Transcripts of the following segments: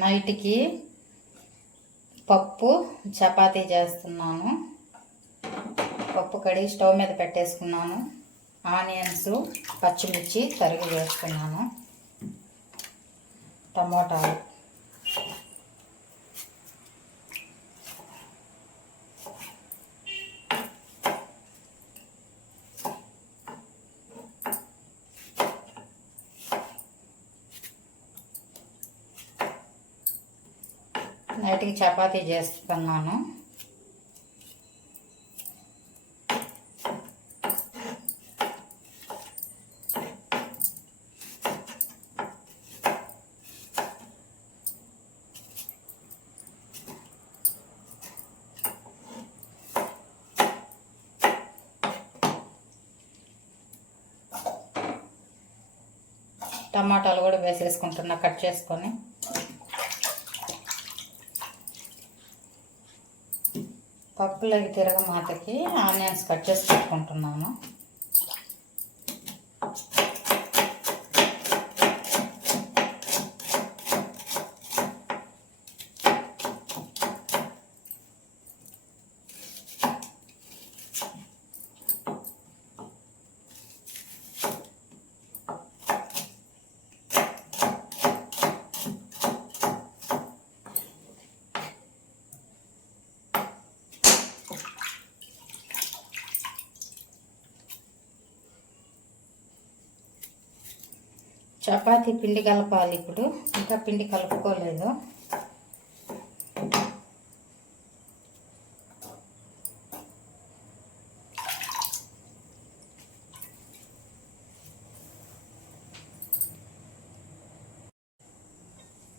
నైట్కి పప్పు చపాతీ చేస్తున్నాను. పప్పు కడిగి స్టవ్ మీద పెట్టేసుకున్నాను. ఆనియన్స్ పచ్చిమిర్చి తరిగి వేస్తున్నాను. టమోటాలు నైట్కి చపాతీ చేస్తున్నాను. టమాటాలు కూడా వేసేసుకుంటున్నా కట్ చేసుకొని. పప్పులోకి తిరగమాతకి ఆనియన్స్ కట్ చేసి పెట్టుకుంటున్నాను. చపాతీ పిండి కలపాలి. ఇప్పుడు ఇంకా పిండి కలుపుకోలేదు.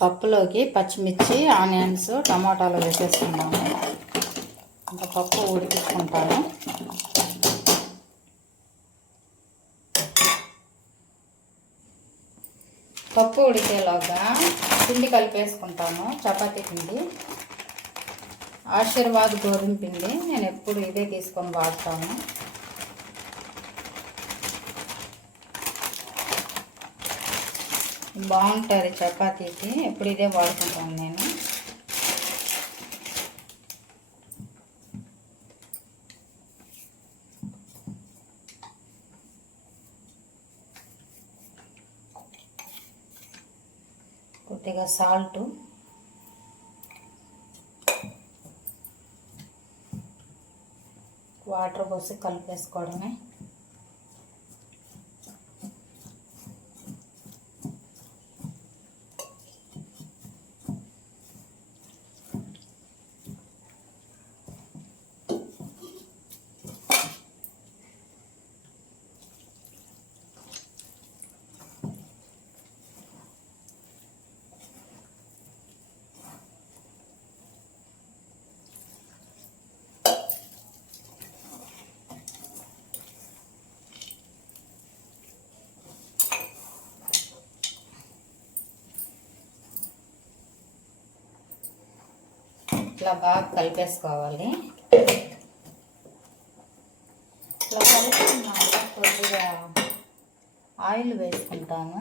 పప్పులోకి పచ్చిమిర్చి, ఆనియన్స్, టమాటాలు వేసేస్తున్నాను. ఇంకా పప్పు ఉడికించుకుంటాను. పప్పు ఉడికేలాగా పిండి కలిపేసుకుంటాను. చపాతీ పిండి, ఆశీర్వాద్ గోధుమ పిండి. నేను ఎప్పుడు ఇదే తీసుకొని వాడతాను. బాగుంటుంది చపాతీకి. ఎప్పుడు ఇదే వాడుకుంటాను నేను. కొద్దిగా సాల్ట్, వాటర్ పోసి కలిపేసుకోవడమే. ఇట్లా బాగా కలిపేసుకోవాలి. ఇట్లా కలుపుకున్నాక కొద్దిగా ఆయిల్ వేసుకుంటాను.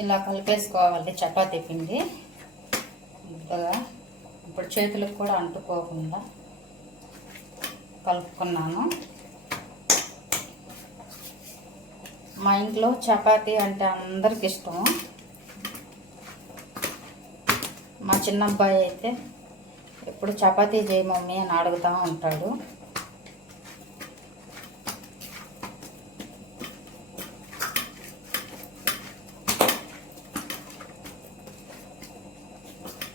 ఇలా కలిపేసుకోవాలి చపాతీ పిండి ముద్దగా. ఇప్పుడు చేతులకు కూడా అంటుకోకుండా కలుపుకున్నాను. మా ఇంట్లో చపాతీ అంటే అందరికి ఇష్టం. మా చిన్న అబ్బాయి అయితే ఎప్పుడు చపాతీ చేయి మమ్మీ అని అడుగుతూ ఉంటాడు.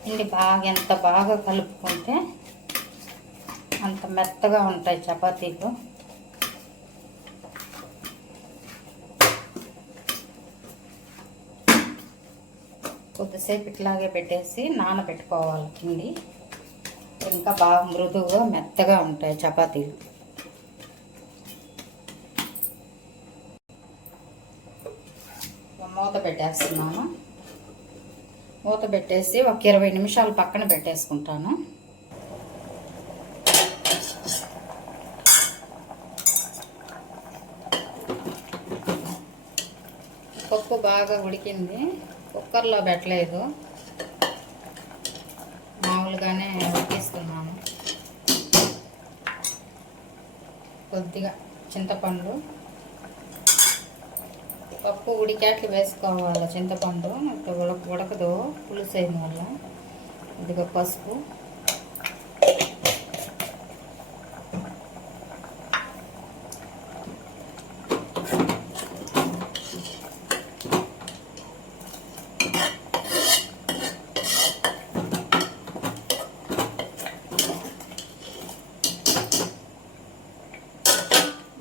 పిండి ఎంత బాగా కలుపుకుంటే అంత మెత్తగా ఉంటాయి చపాతీలు. కొద్దిసేపు ఇట్లాగే పెట్టేసి నానబెట్టుకోవాలి పిండి. ఇంకా బాగా మృదువుగా మెత్తగా ఉంటాయి చపాతీలు. మూత పెట్టేస్తున్నాను. మూత పెట్టేసి ఒక 20 నిమిషాలు పక్కన పెట్టేసుకుంటాను. పప్పు బాగా ఉడికింది. కుక్కర్లో పెట్టలేదు, మామూలుగానే ఉడికిస్తున్నాను. కొద్దిగా చింతపండు, పప్పు ఉడికాట్లు వేసుకోవాలి. చింతపండు ఉడకదు పులుసు అయిన వల్ల. కొద్దిగా పసుపు,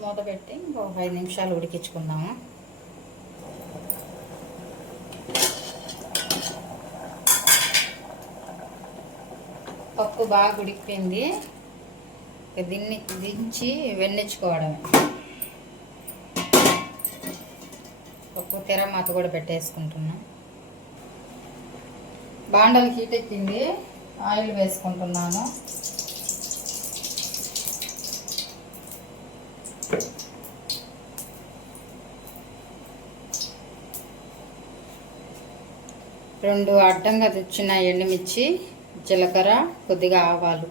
మూత పెట్టి ఇంకొక 5 నిమిషాలు ఉడికించుకుందాము. పప్పు బాగా ఉడికిపోయింది. దీన్ని దించి వెన్నెచ్చుకోవడమే. పప్పు తెరమాత కూడా పెట్టేసుకుంటున్నా. బాండలు హీట్ ఎక్కింది, ఆయిల్ వేసుకుంటున్నాను. రెండు అడ్డంగా తెచ్చిన ఎండుమిర్చి, జీలకర్ర, కొద్దిగా ఆవాలు,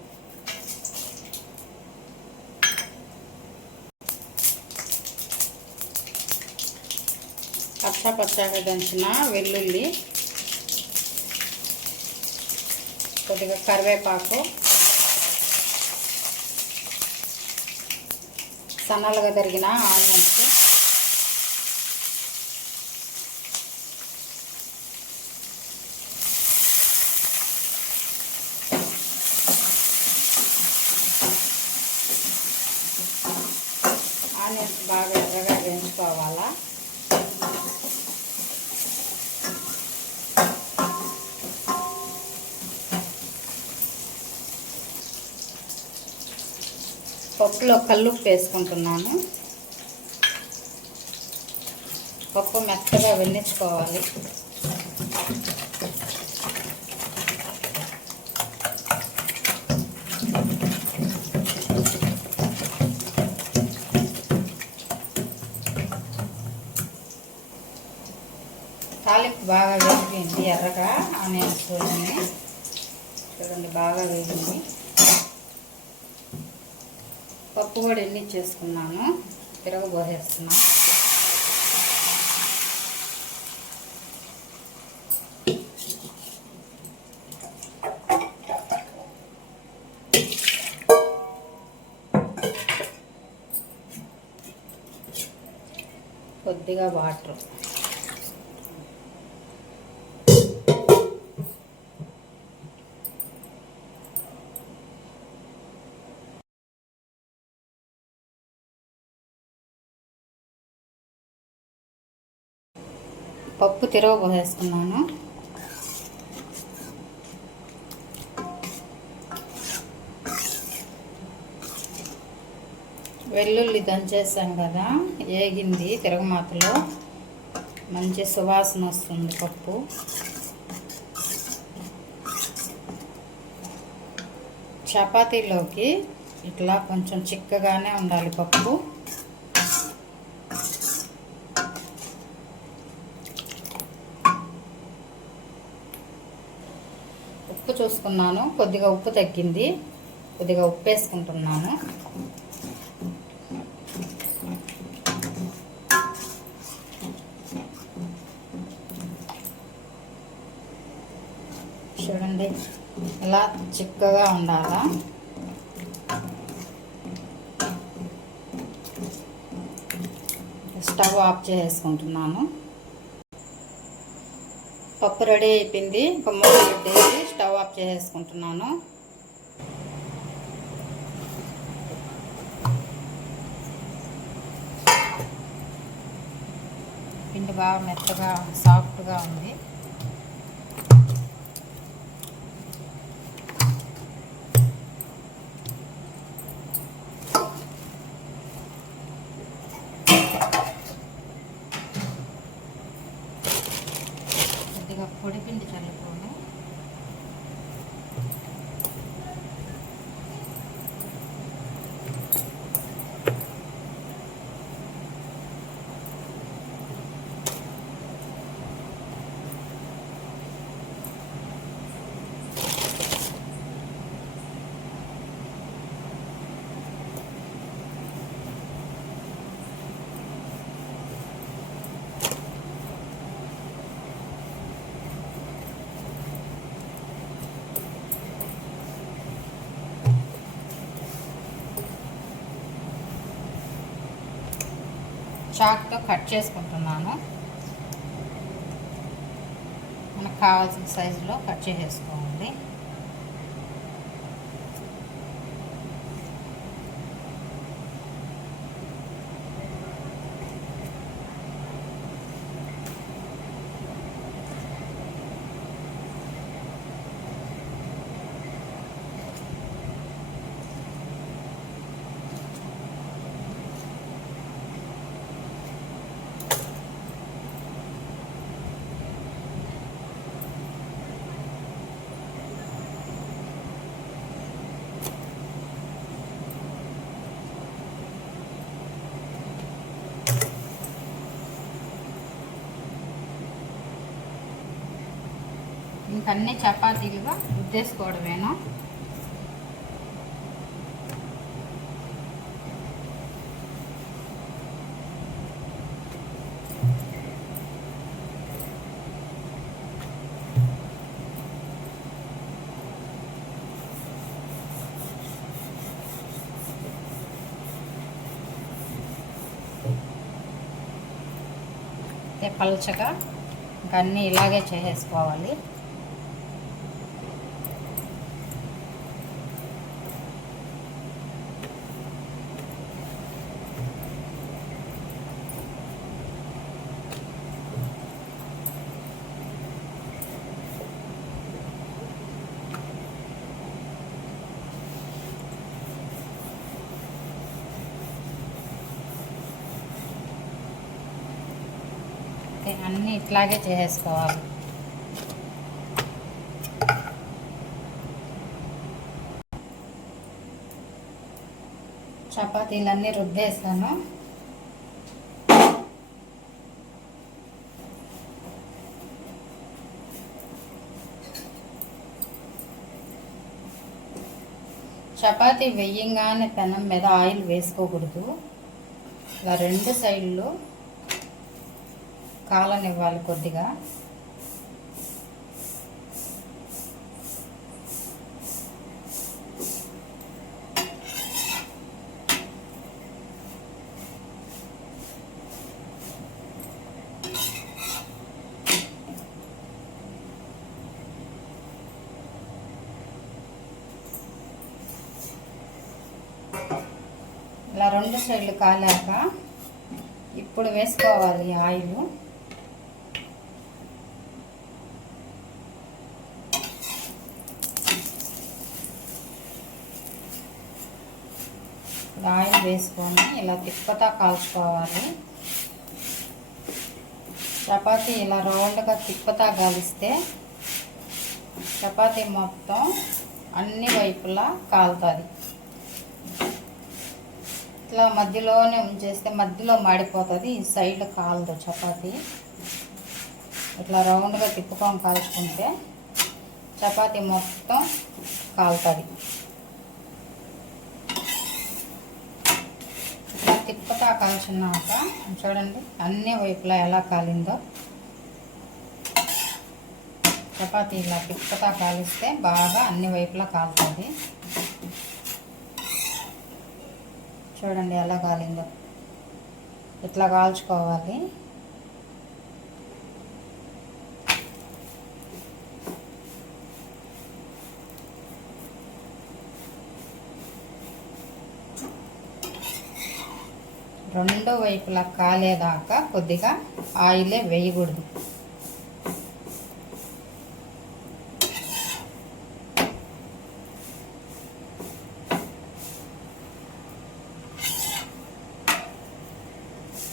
పచ్చాగా దంచిన వెల్లుల్లి, కొద్దిగా కరివేపాకు, సన్నలుగా తరిగిన ఆనియన్స్, ఆనియన్స్ బాగా ఎర్రగా వేయించుకోవాలా. పప్పులో కల్లుప్పు వేసుకుంటున్నాను. పప్పు మెత్తగా వెన్నించుకోవాలి. తాలింపు బాగా వేగిపోయింది ఎర్రగా. ఆనియన్స్ చూడండి బాగా వేగింది. పప్పు కూడా ఎన్నిచ్చేసుకున్నాను, తిరగబోసేస్తున్నా. కొద్దిగా వాటర్, పప్పు తిరగబోసేస్తున్నాను. వెల్లుల్లి దంచేసాను కదా, ఏగింది. తిరగమాతలో మంచి సువాసన వస్తుంది పప్పు. చపాతీలోకి ఇట్లా కొంచెం చిక్కగానే ఉండాలి పప్పు. ఉప్పు చూసుకున్నాను, కొద్దిగా ఉప్పు తగ్గింది. కొద్దిగా ఉప్పు వేసుకుంటున్నాను. చూడండి ఇలా చిక్కగా ఉండాలా. స్టవ్ ఆఫ్ చేసుకుంటున్నాను. పప్పు రెడీ అయిపోయింది. ఒక మూత పెట్టేసి స్టవ్ ఆఫ్ చేసుకుంటున్నాను. పిండి బాగా మెత్తగా సాఫ్ట్గా ఉంది. కొద్దిగా పొడి పిండి చల్లుకోను. చాక్తో కట్ చేసుకుంటున్నాను. మనకు కావాల్సిన సైజులో కట్ చేసేసుకోవాలి. ఇంకన్నీ చపాతీలుగా రుద్దేసుకోవడమేనా. పల్చగా ఇంకా అన్నీ ఇలాగే చేసేసుకోవాలి. అన్నీ ఇట్లాగే చేసేసుకోవాలి. చపాతీలన్నీ రుద్దేసాను. చపాతీ వెయ్యంగానే పెనం మీద ఆయిల్ వేసుకోకూడదు. ఇలా రెండు సైడ్లు కాలనివ్వాలి కొద్దిగా. ఇలా రెండు సైడ్లు కాలాక ఇప్పుడు వేసుకోవాలి ఆయిల్. ఆయిల్ వేసుకొని ఇలా తిప్పతా కాల్చుకోవాలి. చపాతీ ఇలా రౌండ్గా తిప్పతా కాలిస్తే చపాతీ మొత్తం అన్ని వైపులా కాలుతుంది. ఇట్లా మధ్యలోనే ఉంచేస్తే మధ్యలో మాడిపోతుంది, ఈ సైడ్ కాలదు చపాతీ. ఇట్లా రౌండ్గా తిప్పుకొని కాల్చుకుంటే చపాతీ మొత్తం కాలుతుంది. తిప్పతా కాల్చున్నాక చూడండి అన్ని వైపులా ఎలా కాలిందో. చపాతీ ఇలా తిప్పతా కాలిస్తే బాగా అన్ని వైపులా కాలుతుంది. చూడండి ఎలా కాలిందో. ఇట్లా కాల్చుకోవాలి. రెండో వైపులా కాలేదాకా కొద్దిగా ఆయిలే వేయకూడదు.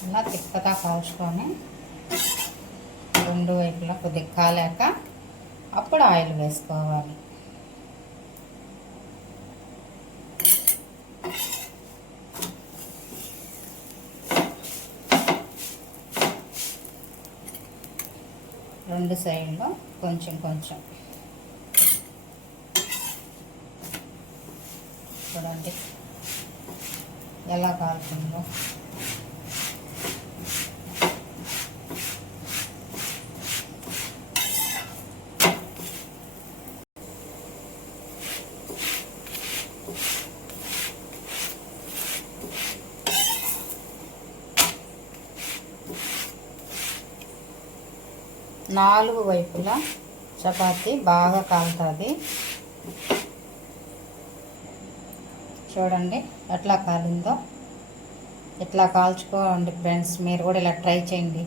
ఇలా తిప్పతా కాల్చుకొని రెండు వైపులా కొద్దిగా కాలాక అప్పుడు ఆయిల్ వేసుకోవాలి. రెండు సైడ్లో కొంచెం కొంచెం చూడండి ఎలా కాలుతుందో. నాలుగు వైపులా చపాతీ బాగా కాలుతుంది. చూడండి ఎట్లా కాలిందో. ఇట్లా కాల్చుకోండి ఫ్రెండ్స్, మీరు కూడా ఇలా ట్రై చేయండి.